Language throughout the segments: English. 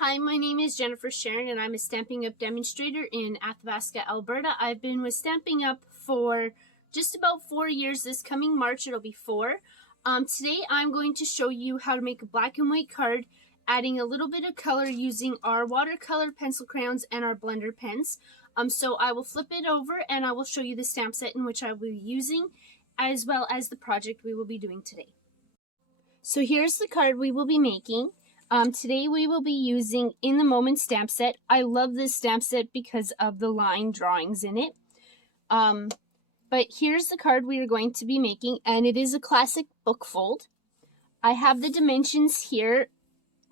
Hi, my name is Jennifer Sharon and I'm a Stampin' Up! Demonstrator in Athabasca, Alberta. I've been with Stampin' Up! For just about 4 years. This coming March it'll be 4. Today I'm going to show you how to make a black and white card, adding a little bit of color using our watercolor pencil crayons and our blender pens. So I will flip it over and I will show you the stamp set in which I will be using, as well as the project we will be doing today. So here's the card we will be making. Today we will be using In the Moment stamp set. I love this stamp set because of the line drawings in it. But here's the card we are going to be making, and it is a classic book fold. I have the dimensions here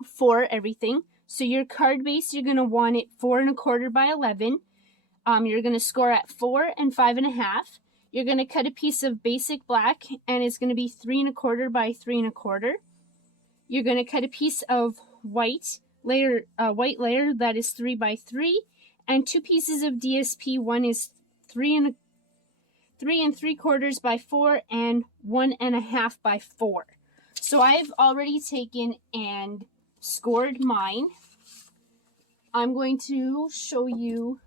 for everything. So your card base, you're going to want it 4 1/4 by 11. You're going to score at 4 and 5 1/2. You're going to cut a piece of basic black, and it's going to be 3 1/4 by 3 1/4. You're going to cut a piece of white layer that is 3 by 3, and 2 pieces of DSP. One is 3 3/4 by 4 and 1 1/2 by 4. So I've already taken and scored mine. I'm going to show you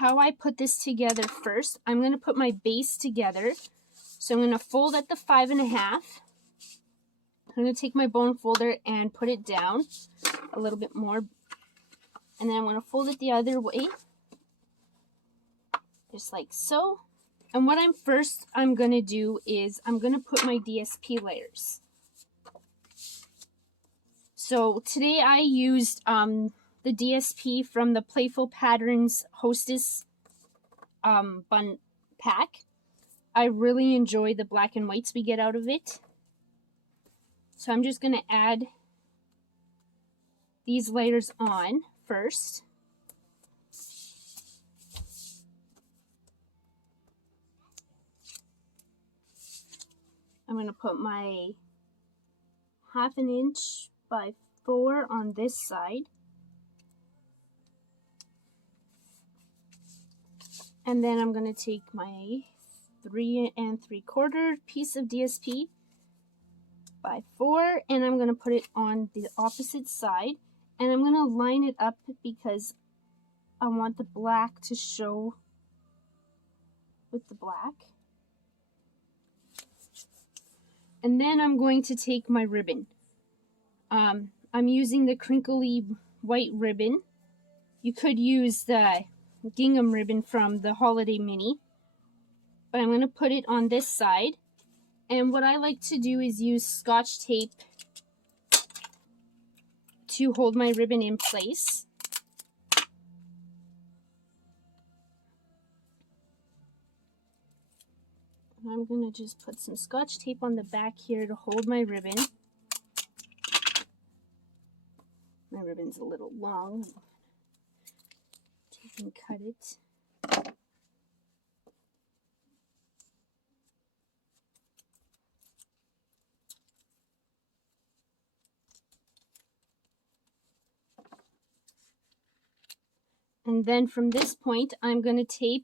how I put this together first. I'm going to put my base together. So I'm going to fold at the 5 1/2. I'm going to take my bone folder and put it down a little bit more. And then I'm going to fold it the other way, just like so. And what I'm going to do is I'm going to put my DSP layers. So today I used the DSP from the Playful Patterns Hostess bun pack. I really enjoy the black and whites we get out of it. So I'm just going to add these layers on first. I'm going to put my 1/2 inch by 4 on this side. And then I'm going to take my 3 3/4 piece of DSP by 4, and I'm going to put it on the opposite side, and I'm going to line it up because I want the black to show with the black. And then I'm going to take my ribbon. I'm using the crinkly white ribbon. You could use the gingham ribbon from the Holiday Mini, but I'm going to put it on this side. And what I like to do is use Scotch tape to hold my ribbon in place. I'm going to just put some Scotch tape on the back here to hold my ribbon. My ribbon's a little long. Take and cut it. And then from this point, I'm going to take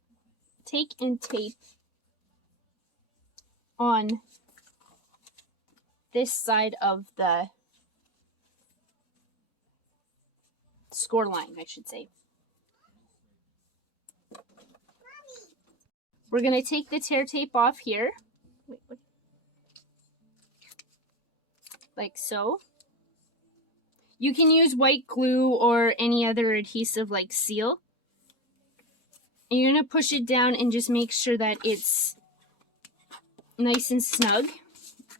and tape on this side of the score line, I should say. We're going to take the tear tape off here, like so. You can use white glue or any other adhesive like seal. And you're going to push it down and just make sure that it's nice and snug.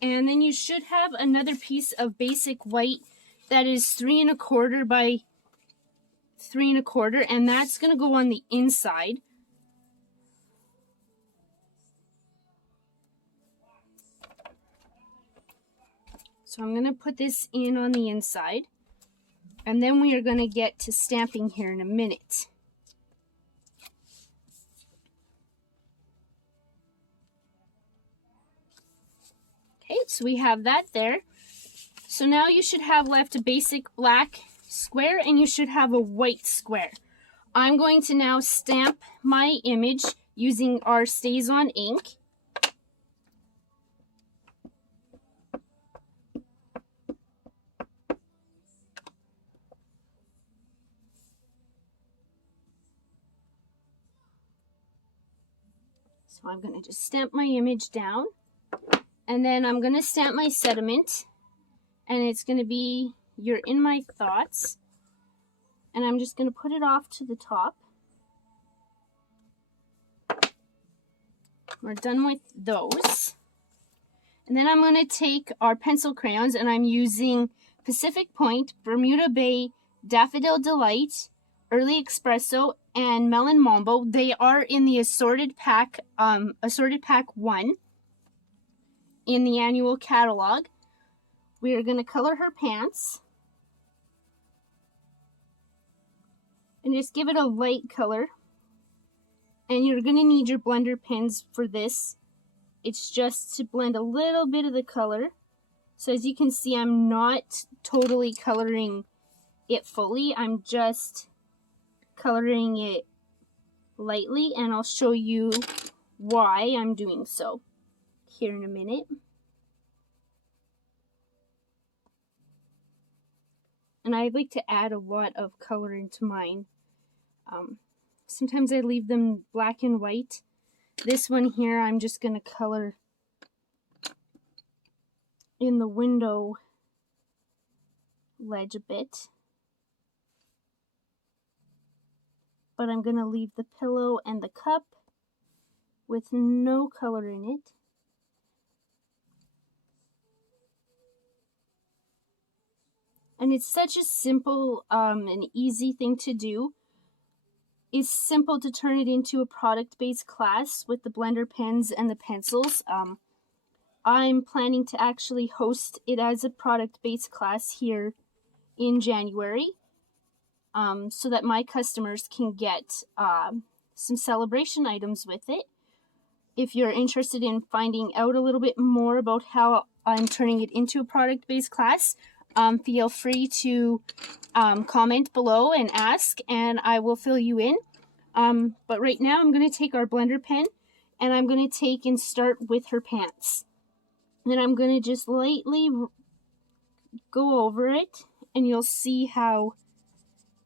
And then you should have another piece of basic white that is 3 1/4 by 3 1/4, and that's going to go on the inside. So I'm going to put this in on the inside, and then we are going to get to stamping here in a minute. Okay, so we have that there. So now you should have left a basic black square, and you should have a white square. I'm going to now stamp my image using our StazOn ink. So I'm going to just stamp my image down, and then I'm going to stamp my sediment, and it's going to be "You're in my thoughts," and I'm just going to put it off to the top. We're done with those. And then I'm going to take our pencil crayons, and I'm using Pacific Point, Bermuda Bay, Daffodil Delight, Early Espresso, and Melon Mambo. They are in the assorted pack 1 in the annual catalog. We are going to color her pants. And just give it a light color. And you're going to need your blender pens for this. It's just to blend a little bit of the color. So as you can see, I'm not totally coloring it fully. I'm just coloring it lightly, and I'll show you why I'm doing so here in a minute. And I like to add a lot of color into mine. Sometimes I leave them black and white. This one here, I'm just going to color in the window ledge a bit. But I'm going to leave the pillow and the cup with no color in it. And it's such a simple and easy thing to do. It's simple to turn it into a product-based class with the blender pens and the pencils. I'm planning to actually host it as a product-based class here in January, so that my customers can get some celebration items with it. If you're interested in finding out a little bit more about how I'm turning it into a product-based class, feel free to comment below and ask, and I will fill you in. But right now I'm going to take our blender pen, and I'm going to take and start with her pants. Then I'm going to just lightly go over it, and you'll see how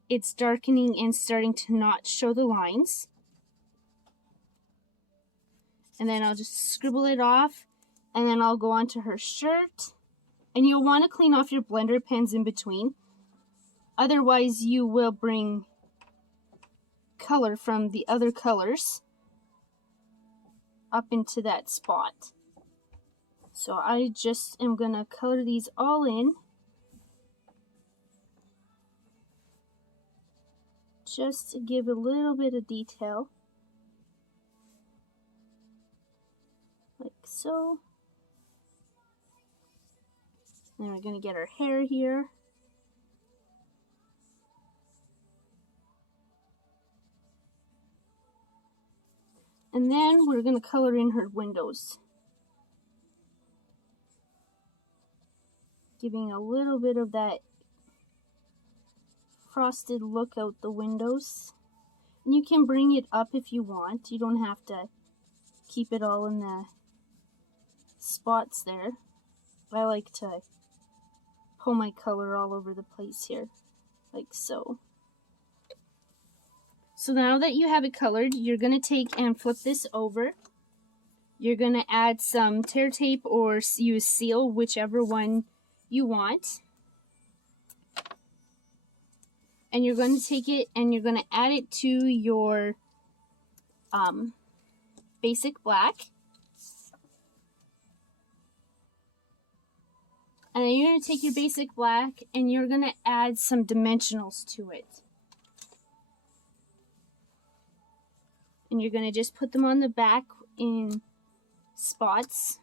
it's darkening and starting to not show the lines. And then I'll just scribble it off, and then I'll go on to her shirt. And you'll want to clean off your blender pens in between. Otherwise, you will bring color from the other colors up into that spot. So I just am going to color these all in, just to give a little bit of detail, like so. Then we're going to get our hair here. And then we're going to color in her windows, giving a little bit of that frosted look out the windows. And you can bring it up if you want. You don't have to keep it all in the spots there. I like to pull my color all over the place here, like so. So now that you have it colored, you're going to take and flip this over. You're going to add some tear tape or use seal, whichever one you want. And you're going to take it and you're going to add it to your basic black. And then you're going to take your basic black and you're going to add some dimensionals to it. And you're going to just put them on the back in spots.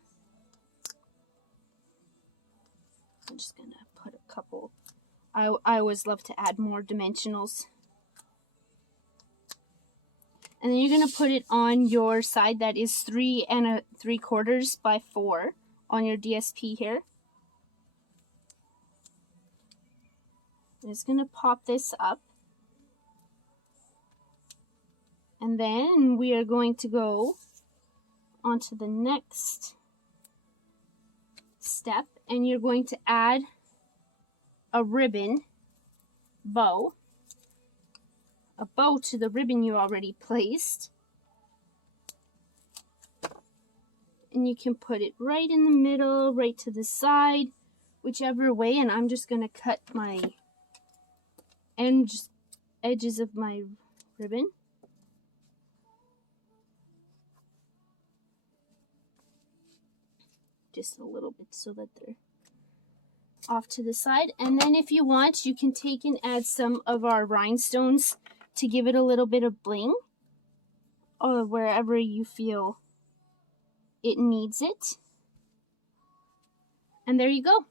I'm just going to put a couple. I always love to add more dimensionals. And then you're going to put it on your side that is 3 3/4 by 4 on your DSP here. I'm just going to pop this up. And then we are going to go on to the next step. And you're going to add a ribbon bow. A bow to the ribbon you already placed. And you can put it right in the middle, right to the side, whichever way. And I'm just going to cut my edges of my ribbon. Just a little bit so that they're off to the side. And then if you want, you can take and add some of our rhinestones to give it a little bit of bling, or wherever you feel it needs it. And there you go.